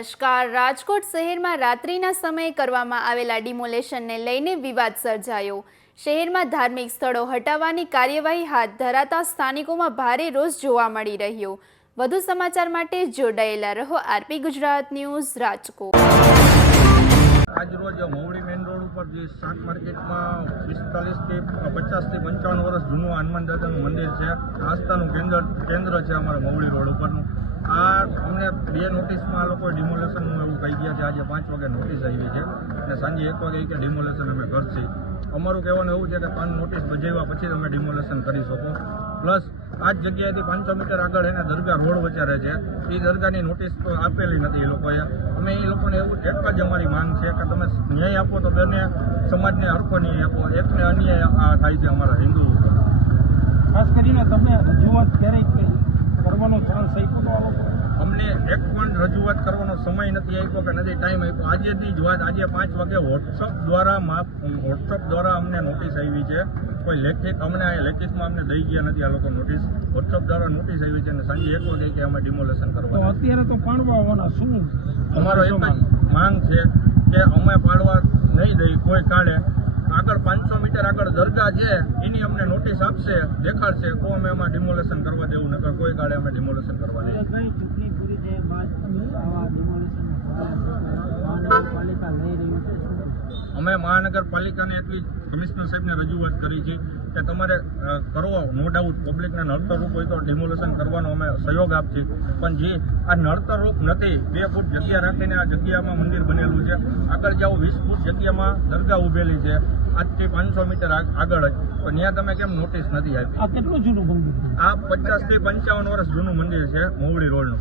નમસ્કાર। રાજકોટ શહેરમાં રાત્રિના સમયે કરવામાં આવેલા ડિમોલેશનને લઈને વિવાદ સર્જાયો। શહેરમાં ધાર્મિક સ્થળો હટાવવાની કાર્યવાહી હાથ ધરાતા સ્થાનિકોમાં ભારે રોષ જોવા મળી રહ્યો। વધુ સમાચાર માટે જોડાયેલા રહો આરપી ગુજરાત ન્યૂઝ રાજકોટ। આજ રોજ મવડી મેઇન રોડ ઉપર જે શાક માર્કેટમાં 45 થી 55 વર્ષ જૂનું હનુમાન દાદાનું મંદિર છે, આસ્થાનું કેન્દ્ર છે અમારા મવડી રોડ ઉપરનું। આ અમને 2 નોટિસમાં આ લોકો ડિમોલેશનનું એવું કહી ગયા છે। આજે 5 વાગે નોટિસ આવી છે અને સાંજે 1 વાગે કે ડિમોલેશન અમે કરશે। અમારું કહેવાનું એવું છે કે 5 નોટિસ બજાવ્યા પછી તમે ડિમોલેશન કરી શકો। પ્લસ આ જ જગ્યાએથી 500 મીટર આગળ એને દરગાહ રોડ વચારે છે, એ દરગાહની નોટિસ તો આપેલી નથી એ લોકોએ। અમે એ લોકોને એવું એટલા જ અમારી માંગ છે કે તમે ન્યાય આપો તો બંને સમાજને હરખો ન્યાય આપો, એકને અન્યાય આ થાય છે અમારા હિન્દુ ઉપર। ખાસ કરીને તમે રજૂઆત ક્યારેય કરવાનો સરળ સહી કરો? અમને એક પણ રજૂઆત કરવાનો સમય નથી આપ્યો કે નથી ટાઈમ આપ્યો। આજેની જ વાત, આજે 5 વાગે વોટ્સઅપ દ્વારા અમને નોટિસ આવી છે। કોઈ લેખિત અમને લેખિતમાં અમને દઈ ગયા નથી આ લોકો નોટિસ। વોટ્સઅપ દ્વારા નોટિસ આવી છે અને સાંજે 1 વાગે કે અમે ડિમોલેશન કરવાનું। અત્યારે તો પાડવા આવવાના શું? અમારો એક જ માંગ છે કે અમે પાડવા નહીં દઈ કોઈ કાળે। આગળ 500 મીટર આગળ દરગાહ છે એની અમને નોટિસ આપશે, દેખાડશે તો અમે એમાં ડિમોલેશન કરવા દેવું, નકર કોઈ કાળે અમે ડિમોલેશન કરવા દઈએ। ચૂંટણી પૂરી થયા બાદ આવા ડિમોલેશન અમે મહાનગરપાલિકાને એટલી કમિશનર સાહેબને રજૂઆત કરી છે કે તમારે કરવો, નો ડાઉટ પબ્લિકને નડતરરૂપ હોય તો ડિમોલેશન કરવાનો અમે સહયોગ આપીએ, પણ જે આ નડતરરૂપ નથી, 2 ફૂટ જગ્યા રાખીને આ જગ્યામાં મંદિર બનેલું છે, આગળ જાઓ 20 ફૂટ જગ્યામાં દરગાહ ઉભેલી છે, આજથી 500 મીટર આગળ જ, પણ ત્યાં તમે કેમ નોટિસ નથી આપી? આ કેટલું જૂનું મંદિર? આ 50 થી 55 વર્ષ જૂનું મંદિર છે મવડી રોડનું।